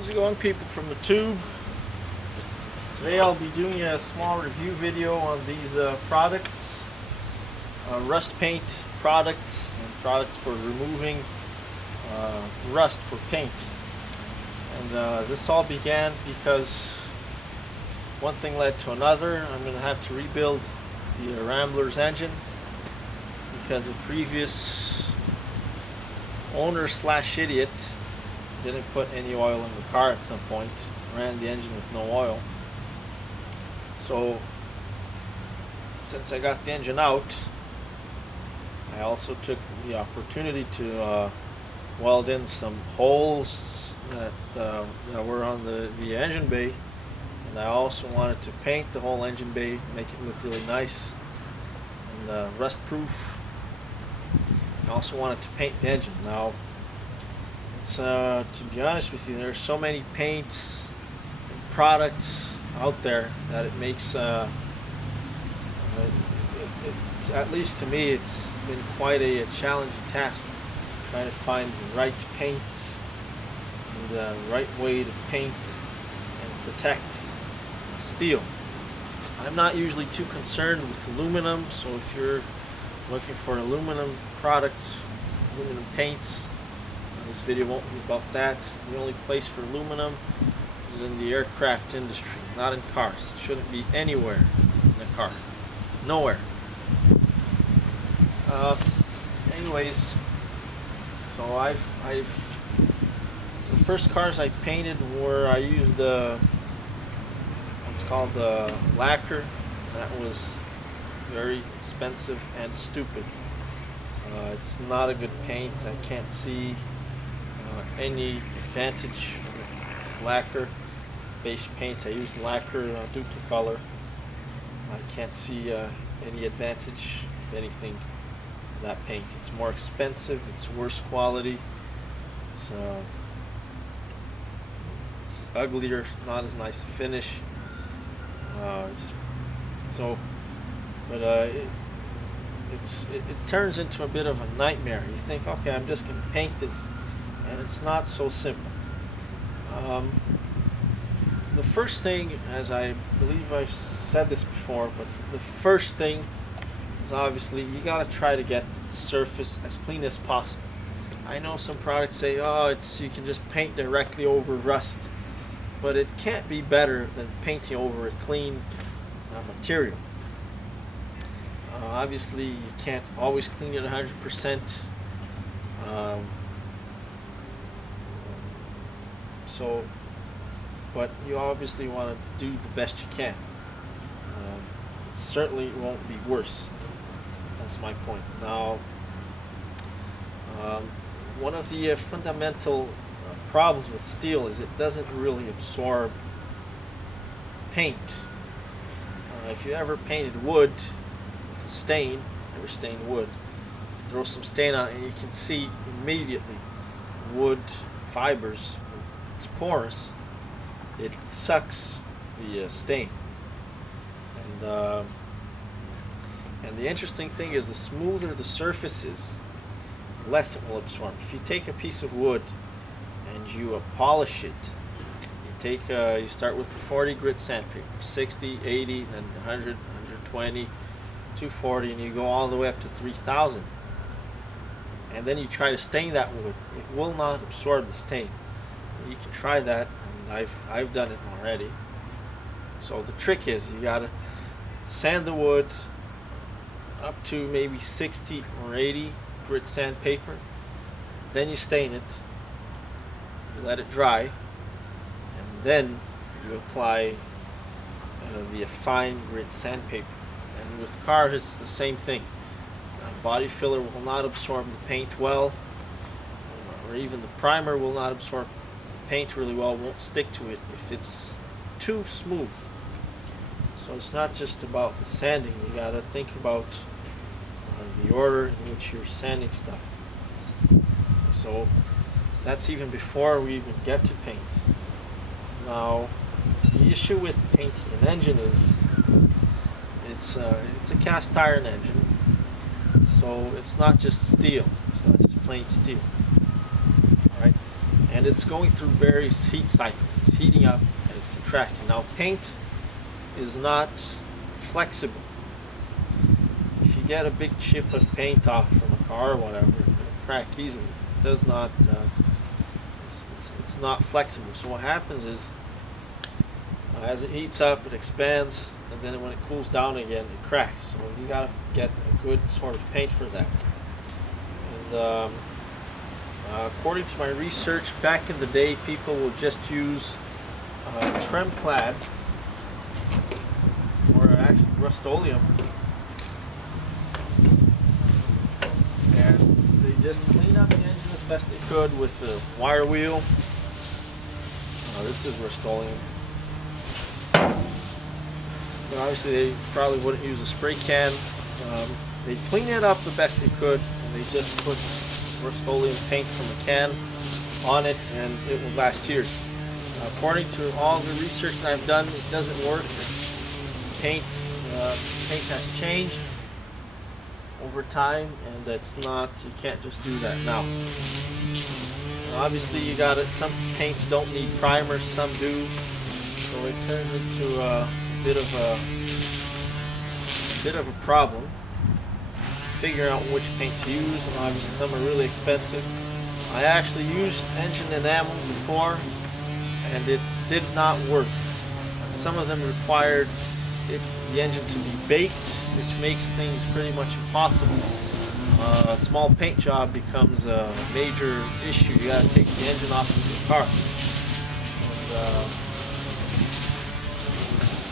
How's it going, people from the tube? Today I'll be doing a small review video on these products, rust paint products and products for removing rust for paint. And this all began because one thing led to another. I'm going to have to rebuild the Rambler's engine because the previous owner slash idiot didn't put any oil in the car at some point, ran the engine with no oil. So since I got the engine out, I also took the opportunity to weld in some holes that were on the engine bay, and I also wanted to paint the whole engine bay, make it look really nice and rust proof. I also wanted to paint the engine. Now, it's, to be honest with you, there's so many paints and products out there that it makes, at least to me, it's been quite a challenging task trying to find the right paints and the right way to paint and protect steel. I'm not usually too concerned with aluminum, so if you're looking for aluminum products, aluminum paints, this video won't be about that. The only place for aluminum is in the aircraft industry, not in cars. It shouldn't be anywhere in a car. Nowhere. Anyways, so the first cars I painted were, I used what's called the lacquer. That was very expensive and stupid. It's not a good paint. I can't see any advantage of lacquer based paints. I used lacquer Duplicolor. I can't see any advantage of anything in that paint. It's more expensive, it's worse quality, it's uglier, not as nice a finish. It turns into a bit of a nightmare. You think, okay, I'm just going to paint this, and it's not so simple. The first thing, as I believe I've said this before, but the first thing is obviously you got to try to get the surface as clean as possible. I know some products say, oh, you can just paint directly over rust, but it can't be better than painting over a clean material. Obviously, you can't always clean it 100%. But you obviously want to do the best you can. It certainly won't be worse. That's my point. Now, one of the fundamental problems with steel is it doesn't really absorb paint. If you ever painted wood with a stain, ever stained wood, throw some stain on it and you can see immediately wood fibers, it's porous, it sucks the stain. And the interesting thing is, the smoother the surface is, the less it will absorb. If you take a piece of wood and you polish it, you start with the 40 grit sandpaper, 60, 80, and 100, 120, 240, and you go all the way up to 3000. And then you try to stain that wood. It will not absorb the stain. You can try that, and I've done it already. So the trick is, you gotta sand the wood up to maybe 60 or 80 grit sandpaper. Then you stain it. You let it dry, and then you apply the fine grit sandpaper. And with cars, it's the same thing. Body filler will not absorb the paint well, or even the primer will not absorb the paint really well, won't stick to it if it's too smooth. So it's not just about the sanding, you gotta think about the order in which you're sanding stuff. So that's even before we even get to paints. Now, the issue with painting an engine is it's a cast iron engine. So it's not just steel. It's not just plain steel. Right? and it's going through various heat cycles. It's heating up and it's contracting. Now, paint is not flexible. If you get a big chip of paint off from a car or whatever, it'll crack easily. It does not. It's not flexible. So what happens is, as it heats up, it expands, and then when it cools down again, it cracks. So you gotta get a good sort of paint for that. And according to my research, back in the day, people would just use Tremclad, or actually Rust-Oleum, and they just clean up the engine as best they could with the wire wheel. This is Rust-Oleum. But obviously they probably wouldn't use a spray can. They clean it up the best they could, and they just put Rust-Oleum paint from a can on it, and it will last years. According to all the research that I've done, it doesn't work. Paint has changed over time, and that's not, you can't just do that now. Obviously you got it, some paints don't need primers, some do, so it turns into a bit of a problem figuring out which paint to use, and obviously some are really expensive. I actually used engine enamel before, and it did not work. Some of them required the engine to be baked, which makes things pretty much impossible. A small paint job becomes a major issue. You gotta take the engine off of the car.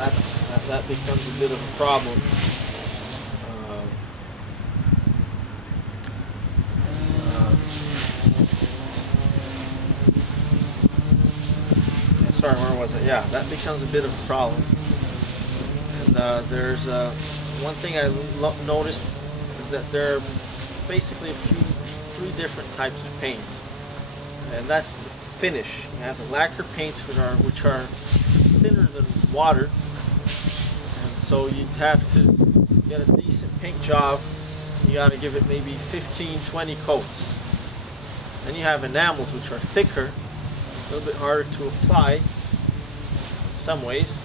And that becomes a bit of a problem. Sorry, where was it? Yeah, that becomes a bit of a problem. And there's one thing I noticed is that there are basically three different types of paint, and that's the finish. You have the lacquer paints, which are thinner than water, and so you'd have to get a decent paint job. You got to give it maybe 15-20 coats. Then you have enamels, which are thicker, a little bit harder to apply in some ways,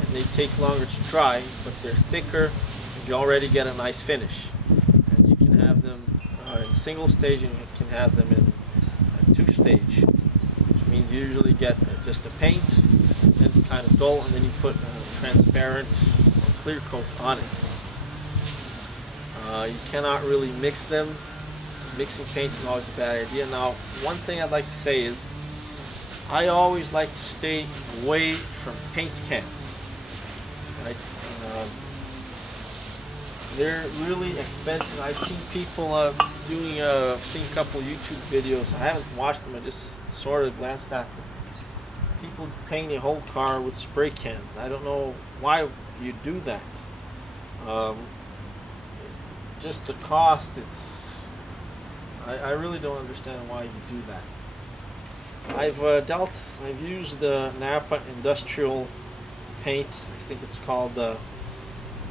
and they take longer to dry, but they're thicker, and you already get a nice finish. And you can have them in single stage, and you can have them in a two-stage, which means you usually get just a paint, and it's kind of dull, and then you put a transparent clear coat on it. You cannot really mix them. Mixing paints is always a bad idea. Now, one thing I'd like to say is, I always like to stay away from paint cans. Right? They're really expensive. I've seen people seen a couple YouTube videos. I haven't watched them. I just sort of glanced at them. People paint a whole car with spray cans. I don't know why you do that. Just the cost. I really don't understand why you do that. I've used the Napa industrial paint. I think it's called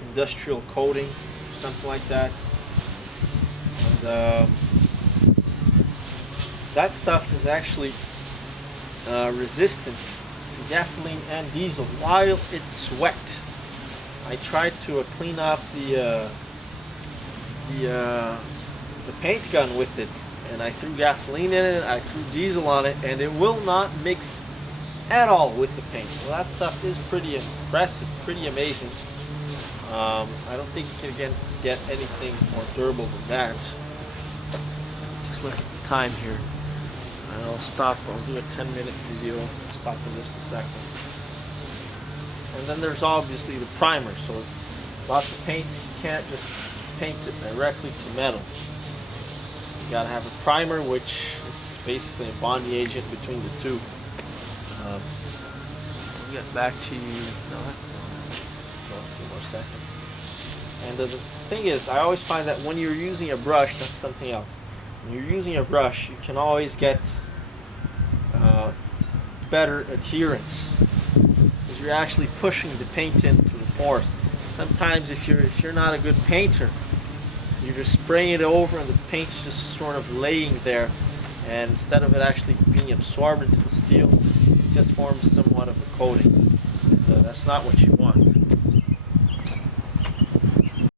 industrial coating, something like that. And that stuff is actually resistant to gasoline and diesel while it's wet. I tried to clean off the paint gun with it, and I threw gasoline in it, I threw diesel on it, and it will not mix at all with the paint. So that stuff is pretty impressive, pretty amazing. I don't think you can get anything more durable than that. Just look at the time here. I'll stop. I'll do a 10-minute video. Stop in just a second. And then there's obviously the primer. So lots of paints, you can't just paint it directly to metal. You gotta have a primer, which is basically a bonding agent between the two. I'll get back to you. No, that's not. A few more seconds. And the thing is, I always find that when you're using a brush, that's something else. When you're using a brush, you can always get better adherence because you're actually pushing the paint into the pores. Sometimes, if you're not a good painter, you're just spraying it over, and the paint's just sort of laying there, and instead of it actually being absorbed into the steel, it just forms somewhat of a coating. And, that's not what you want.